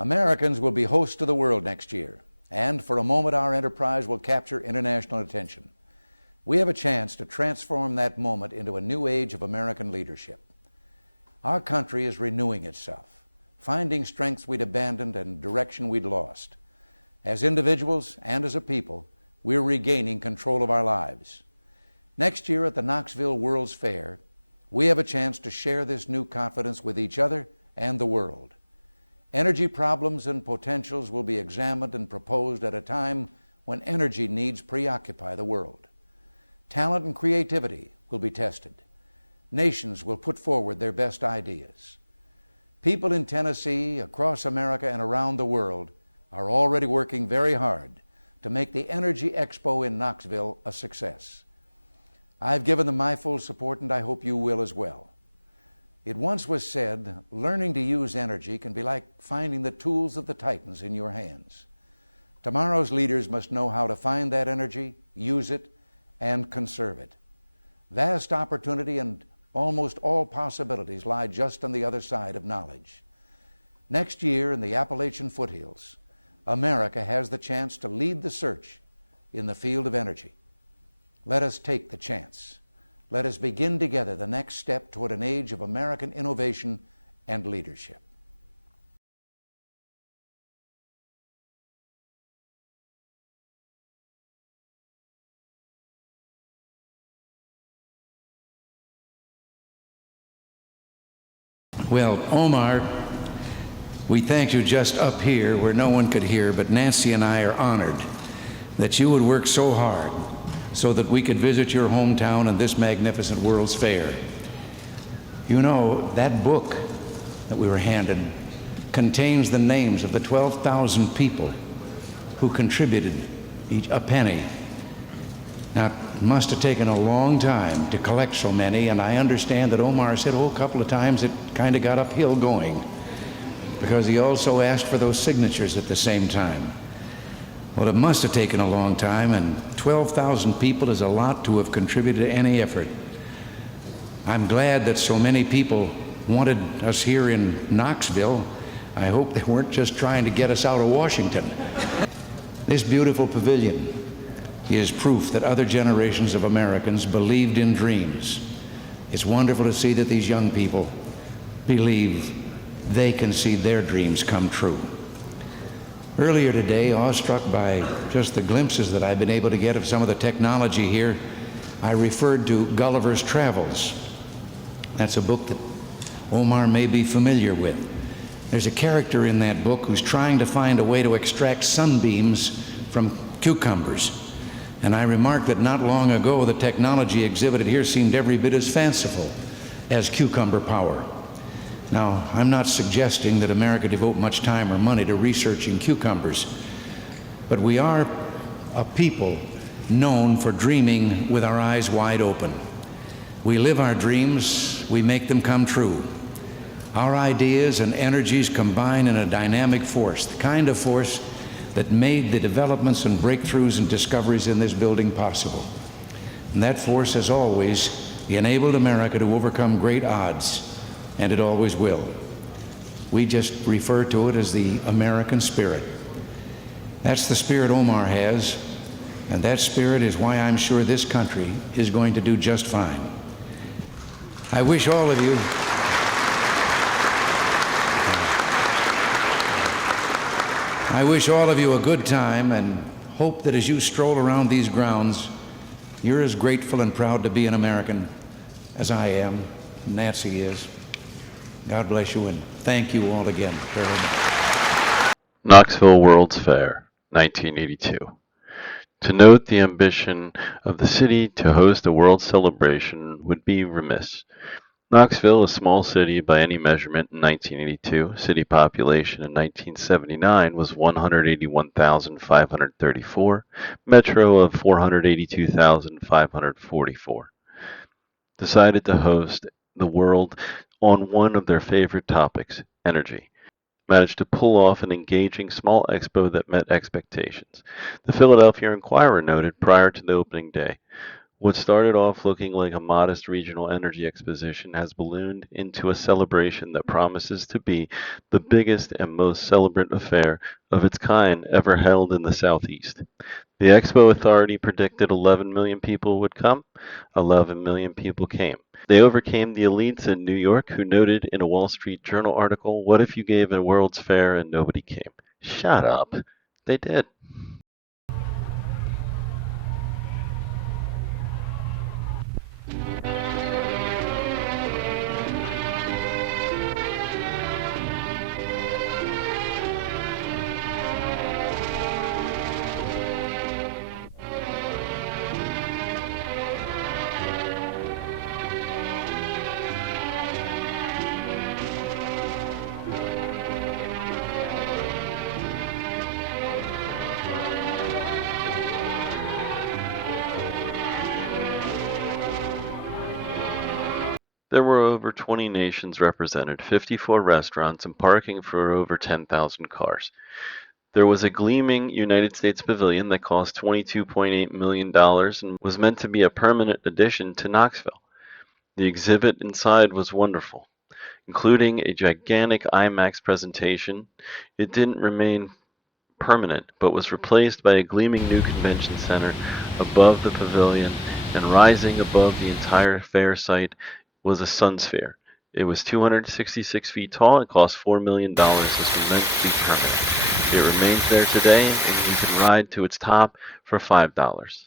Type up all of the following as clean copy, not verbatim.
Americans will be hosts to the world next year, and for a moment our enterprise will capture international attention. We have a chance to transform that moment into a new age of American leadership. Our country is renewing itself, finding strengths we'd abandoned and direction we'd lost. As individuals and as a people, we're regaining control of our lives. Next year at the Knoxville World's Fair, we have a chance to share this new confidence with each other and the world. Energy problems and potentials will be examined and proposed at a time when energy needs preoccupy the world. Talent and creativity will be tested. Nations will put forward their best ideas. People in Tennessee, across America, and around the world are already working very hard to make the Energy Expo in Knoxville a success. I've given them my full support, and I hope you will as well. It once was said, learning to use energy can be like finding the tools of the Titans in your hands. Tomorrow's leaders must know how to find that energy, use it, and conserve it. Vast opportunity and almost all possibilities lie just on the other side of knowledge. Next year in the Appalachian foothills, America has the chance to lead the search in the field of energy. Let us take the chance. Let us begin together the next step toward an age of American innovation and leadership. Well, Omar, we thank you just up here where no one could hear, but Nancy and I are honored that you would work so hard so that we could visit your hometown and this magnificent World's Fair. You know, that book that we were handed contains the names of the 12,000 people who contributed each a penny. Now, it must have taken a long time to collect so many, and I understand that Omar said, a couple of times it kind of got uphill going, because he also asked for those signatures at the same time. Well, it must have taken a long time, and 12,000 people is a lot to have contributed to any effort. I'm glad that so many people wanted us here in Knoxville. I hope they weren't just trying to get us out of Washington. This beautiful pavilion is proof that other generations of Americans believed in dreams. It's wonderful to see that these young people believe they can see their dreams come true. Earlier today, awestruck by just the glimpses that I've been able to get of some of the technology here, I referred to Gulliver's Travels. That's a book that Omar may be familiar with. There's a character in that book who's trying to find a way to extract sunbeams from cucumbers. And I remarked that not long ago, the technology exhibited here seemed every bit as fanciful as cucumber power. Now, I'm not suggesting that America devote much time or money to researching cucumbers, but we are a people known for dreaming with our eyes wide open. We live our dreams, we make them come true. Our ideas and energies combine in a dynamic force, the kind of force that made the developments and breakthroughs and discoveries in this building possible. And that force has always enabled America to overcome great odds, and it always will. We just refer to it as the American spirit. That's the spirit Omar has, and that spirit is why I'm sure this country is going to do just fine. I wish all of you a good time, and hope that as you stroll around these grounds, you're as grateful and proud to be an American as I am, Nancy is. God bless you, and thank you all again very much. Knoxville World's Fair, 1982. To note the ambition of the city to host a world celebration would be remiss. Knoxville, a small city by any measurement in 1982, city population in 1979 was 181,534, metro of 482,544. Decided to host the world on one of their favorite topics, energy. Managed to pull off an engaging small expo that met expectations. The Philadelphia Inquirer noted prior to the opening day, What started off looking like a modest regional energy exposition has ballooned into a celebration that promises to be the biggest and most celebrant affair of its kind ever held in the Southeast. The Expo Authority predicted 11 million people would come. 11 million people came. They overcame the elites in New York who noted in a Wall Street Journal article, "What if you gave a World's Fair and nobody came?" Shut up. They did. There were over 20 nations represented, 54 restaurants, and parking for over 10,000 cars. There was a gleaming United States pavilion that cost $22.8 million and was meant to be a permanent addition to Knoxville. The exhibit inside was wonderful, including a gigantic IMAX presentation. It didn't remain permanent, but was replaced by a gleaming new convention center above the pavilion, and rising above the entire fair site was a Sunsphere. It was 266 feet tall and cost $4 million. This was meant to be permanent. It remains there today, and you can ride to its top for $5.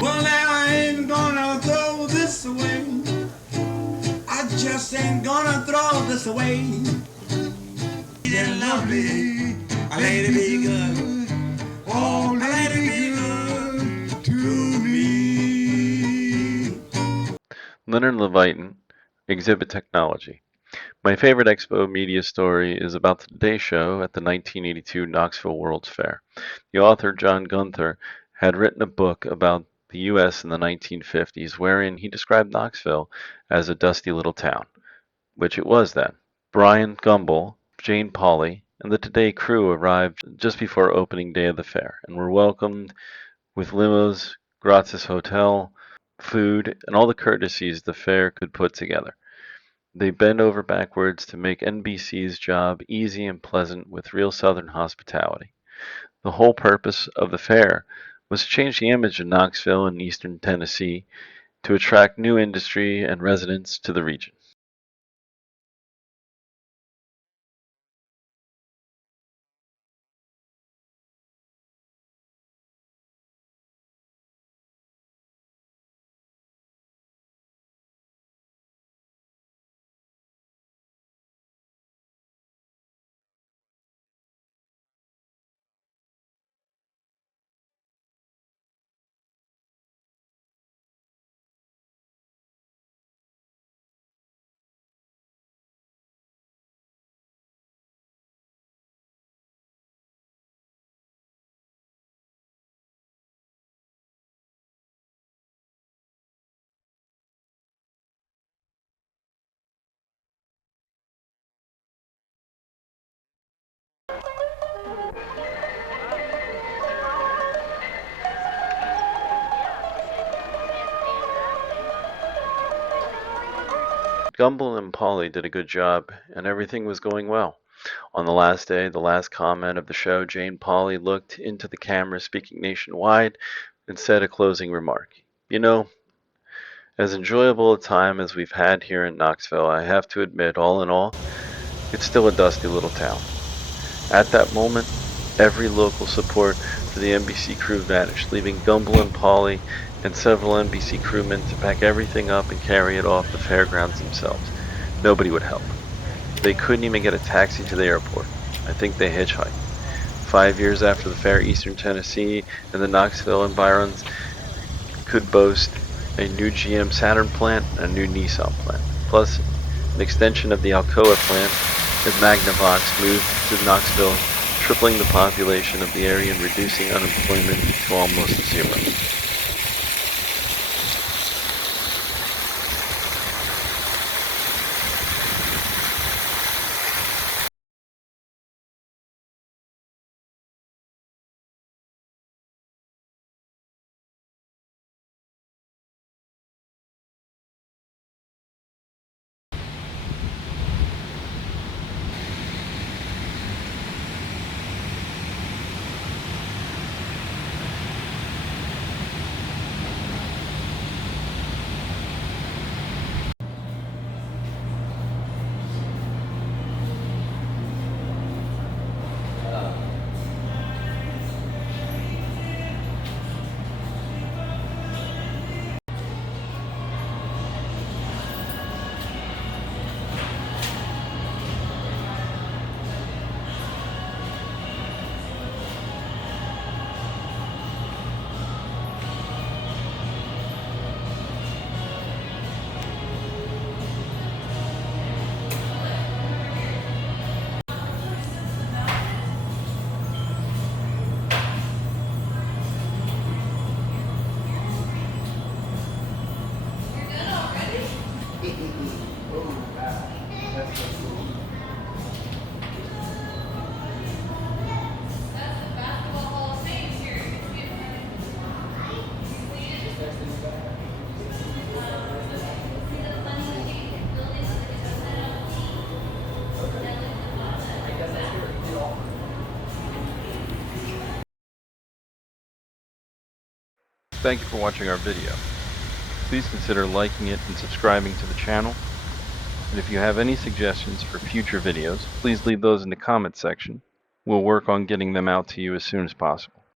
Well, now I ain't gonna throw this away. I just ain't gonna throw this away. It's lovely, a lady be good. Oh, lady be good to me. Leonard Levitin, Exhibit Technology. My favorite Expo media story is about the Today Show at the 1982 Knoxville World's Fair. The author, John Gunther, had written a book about the U.S. in the 1950s, wherein he described Knoxville as a dusty little town, which it was then. Brian Gumbel, Jane Pauley, and the Today crew arrived just before opening day of the fair and were welcomed with limos, gratis hotel, food, and all the courtesies the fair could put together. They bent over backwards to make NBC's job easy and pleasant with real Southern hospitality. The whole purpose of the fair was to change the image of Knoxville in eastern Tennessee to attract new industry and residents to the region. Gumbel and Polly did a good job, and everything was going well. On the last day, the last comment of the show, Jane Polly looked into the camera, speaking nationwide, and said a closing remark. You know, as enjoyable a time as we've had here in Knoxville, I have to admit, all in all, it's still a dusty little town. At that moment, every local support for the NBC crew vanished, leaving Gumbel and Polly and several NBC crewmen to pack everything up and carry it off the fairgrounds themselves. Nobody would help. They couldn't even get a taxi to the airport. I think they hitchhiked. 5 years after the fair, Eastern Tennessee and the Knoxville environs could boast a new GM Saturn plant and a new Nissan plant, plus an extension of the Alcoa plant as Magnavox moved to Knoxville, tripling the population of the area and reducing unemployment to almost zero. Thank you for watching our video. Please consider liking it and subscribing to the channel. And if you have any suggestions for future videos, please leave those in the comment section. We'll work on getting them out to you as soon as possible.